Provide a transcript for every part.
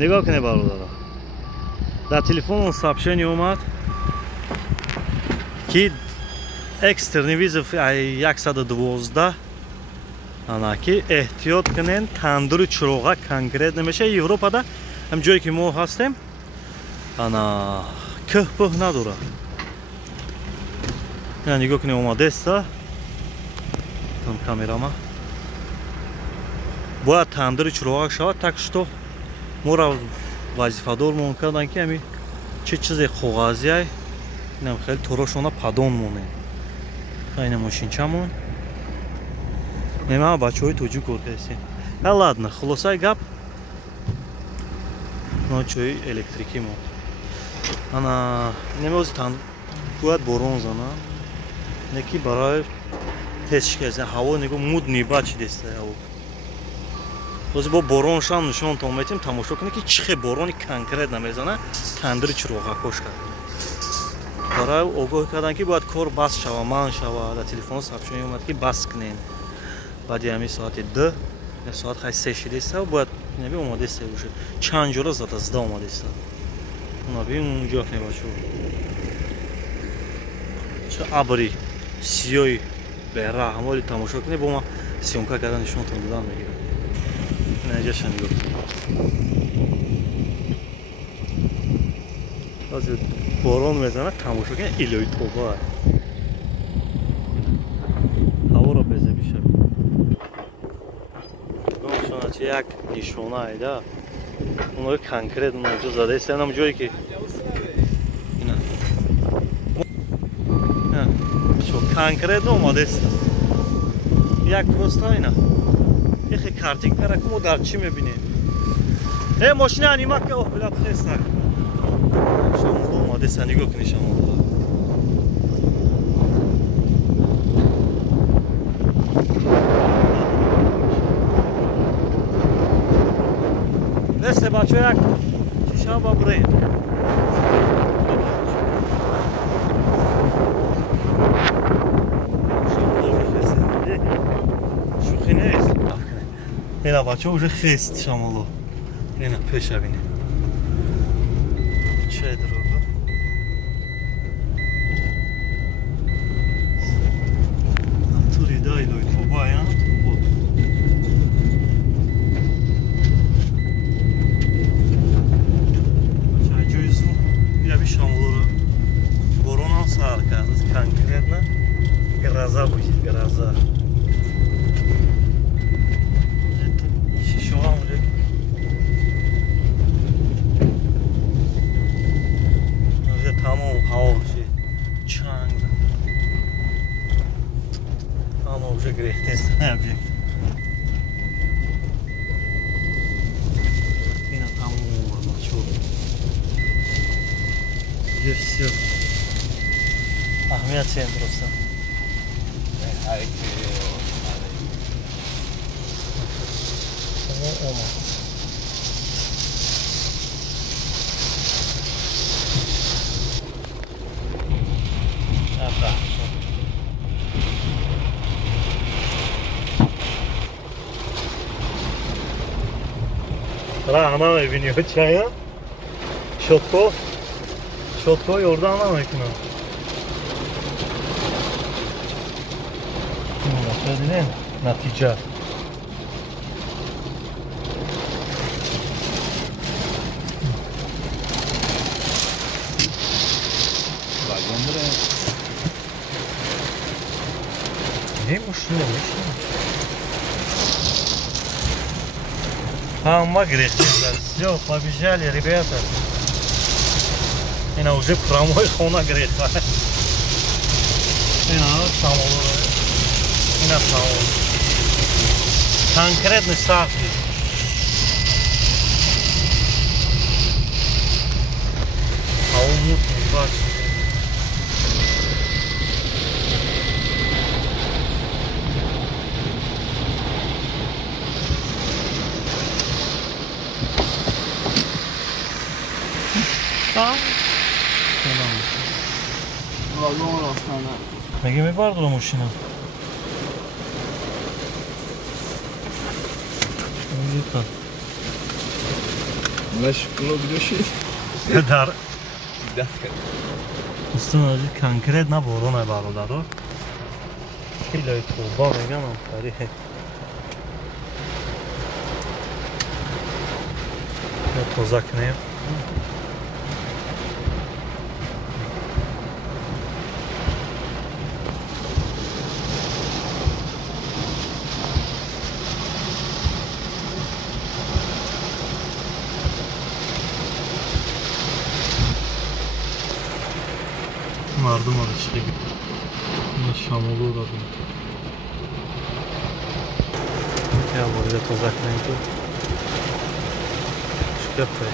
نگاه کنه برادرها. در تلفن сообщение اومد که اکسترنی ویز 112 انا که احتیاط کنین تندور چروغا کنکریت نمیشه. یوروپا دا هم جایی که ما هستیم انا که په نداره. یعنی نگاه کنه اومده است تون камерама باید تندور چروغا شود так что ما را وظیفه‌دار مون کردن که همین چه چیز کاغذی اینم خیلی توراشونا پادون مونه. این ماشینچامون نمی‌ها بچه‌های توجیه کرده است. ладно خلاصای گپ نوچوی الکتریکی مون انا نمی‌وز تند باید بارون زنه نکی برای تست کردن هوا نگو مود نیباچ دسته هوا باز با بارون شام نشون تا میتیم تماشا کنه که چه بارونی کنکریت نمیزنه تندر چروغا کوش کرد برای آگاه کردن که باید کار بس شوه من شوه. در تلفن сообщение اومد که بس کنین بعد همین ساعت 2 یا ساعت خیلی 3 شده است و باید نبی اومده است باشه چند جور زد از 10 اومده است نبی اونجا نباشه چه ابری سیاهی به رحمالی تماشا کنه با ما سیونکا کردن نشون تون دادن میگیره اینجا شنیدم از بارون میزنه تماشا کنه الهی توبه هوا را بزه بیشه نشانه چه یک نشانه ایده اونها کنکریت اونجا زده است اینم جایی که اینا شو کنکریت اومده است یک پروستا اینا یخی کارتینگ کرده که ما در چی میبینیم ماشین انیمک که اوه خیست شما اومده است نگاه کنی شما دسته بچه یک چیشه با برین شوخی نیست اینا بچه اوجه خیست شمالو اینا پیش بینیم چه دروگه توری دای دوی توبا یا بود بچه جویزو بیا بی شمالو رو بارون هم سر کرد از کنکریت نه گرازه بگید گرازه تمام هوا چنگ تمام вже грехте است объект اینا تمام بچه‌ها здесь все اهمیت центр است Rana eviniyor çaya. Şotko yordan ama makina. Bakın netice. Bagondre. Ne muşluyormuş? Ама грехи. Все, побежали, ребята. И на уже прямой хона греха. И на самого. И на самого. Конкретный сафи. А он мутный бачит. Mega mi vardı o maşina? Наш много душит. дар Датка. устун ази конкретна борона бародаро. Хилой турба мегам амфари. Я тоза кунем. Мардум али чиқи. Ин шамолу дадим. Я борида тоза кунем ту. Шкапай.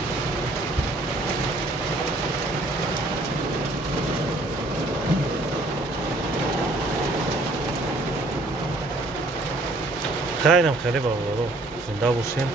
Хайрам хеле бародаро. Зинда бошем.